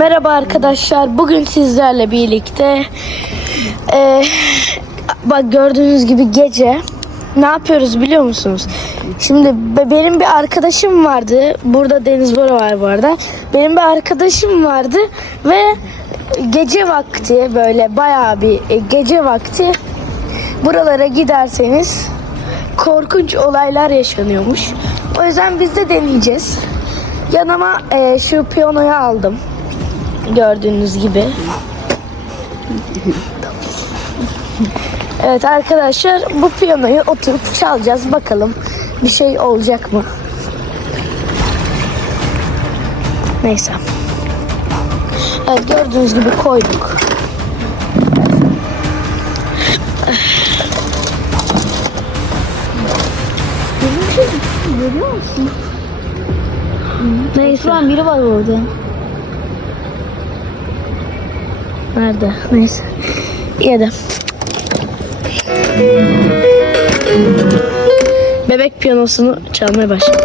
Merhaba arkadaşlar. Bugün sizlerle birlikte eee, bak gördüğünüz gibi gece ne yapıyoruz biliyor musunuz? Şimdi be- benim bir arkadaşım vardı. Burada Deniz Bora var bu arada. Benim bir arkadaşım vardı ve gece vakti böyle bayağı bir e, gece vakti buralara giderseniz korkunç olaylar yaşanıyormuş. O yüzden biz de deneyeceğiz. Yanıma e, şu piyanoyu aldım. Gördüğünüz gibi. Evet arkadaşlar bu piyanoyu oturup çalacağız. Bakalım bir şey olacak mı? Neyse. Evet gördüğünüz gibi koyduk. Görüyor musun? Neyse. Şu an biri var orada. Nerede? Neyse. Yedim. Bebek piyanosunu çalmaya başladım.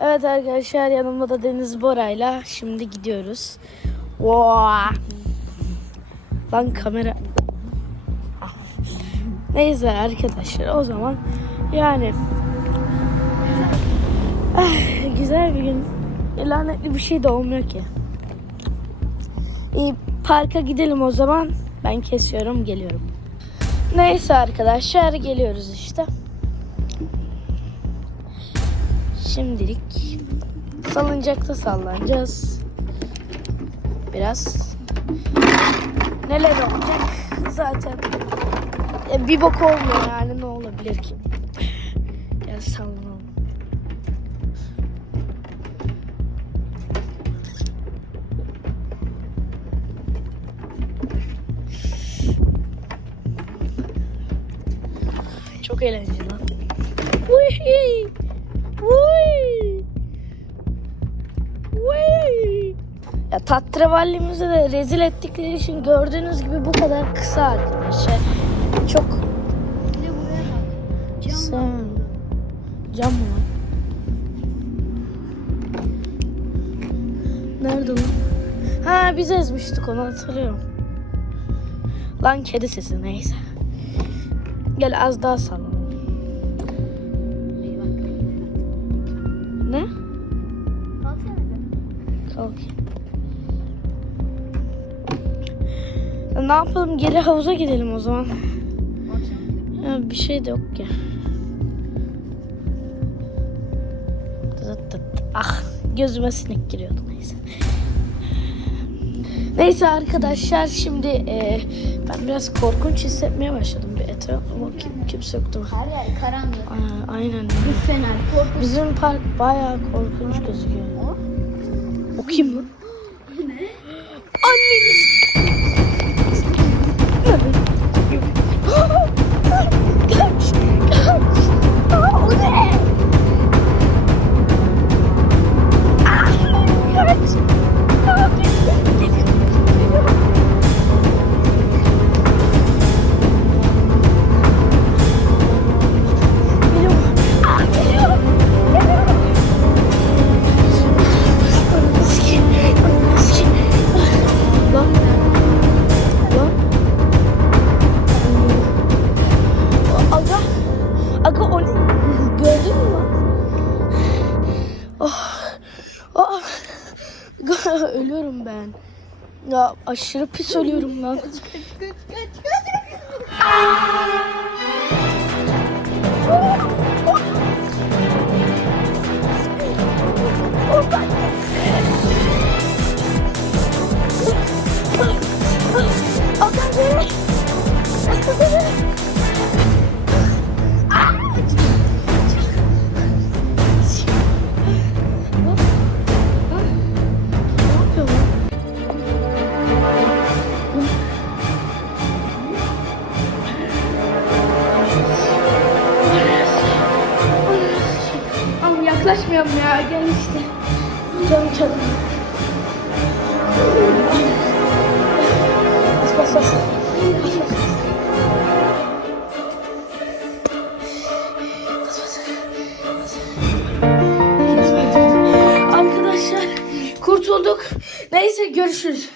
Evet arkadaşlar yanımda da Deniz Bora'yla şimdi gidiyoruz. Wow. Lan kamera Neyse arkadaşlar o zaman yani ah, güzel bir gün lanetli bir şey de olmuyor ki. İyi, parka gidelim o zaman. Ben kesiyorum geliyorum. Neyse arkadaşlar geliyoruz işte. Şimdilik salıncakta sallanacağız. Biraz neler olacak zaten e, bir bok olmuyor yani ne olabilir ki? Ya sallanalım. Çok eğlenceli lan. Whee! Whee! Whee! Ya tatrevallimizi de rezil ettikleri için gördüğünüz gibi bu kadar kısa arkadaşlar. Çok Bir de buraya bak. Cam. Sen... Cam mı lan? Nerede lan? Ha biz ezmiştik onu hatırlıyorum. Lan kedi sesi neyse. Gel az daha bak. Ne? Kalk. Ne yapalım? Geri havuza gidelim o zaman. Ya bir şey de yok tıt. Ah gözüme sinek giriyordu neyse. Neyse arkadaşlar şimdi e, ben biraz korkunç hissetmeye başladım bir etrafıma kim, kimse yoktu. her yer karanlık. Aa, aynen. Bir fener korkunç. Bizim park bayağı korkunç gözüküyor. O? O kim? Ne? Anneniz. Gördün mü? Oh. Oh. Ölüyorum ben. Ya aşırı pis ölüyorum lan. Kaç kaç kaç. Oradan. Hocam ya gel işte. Canım çalın. Bas bas bas. Arkadaşlar kurtulduk. Neyse görüşürüz.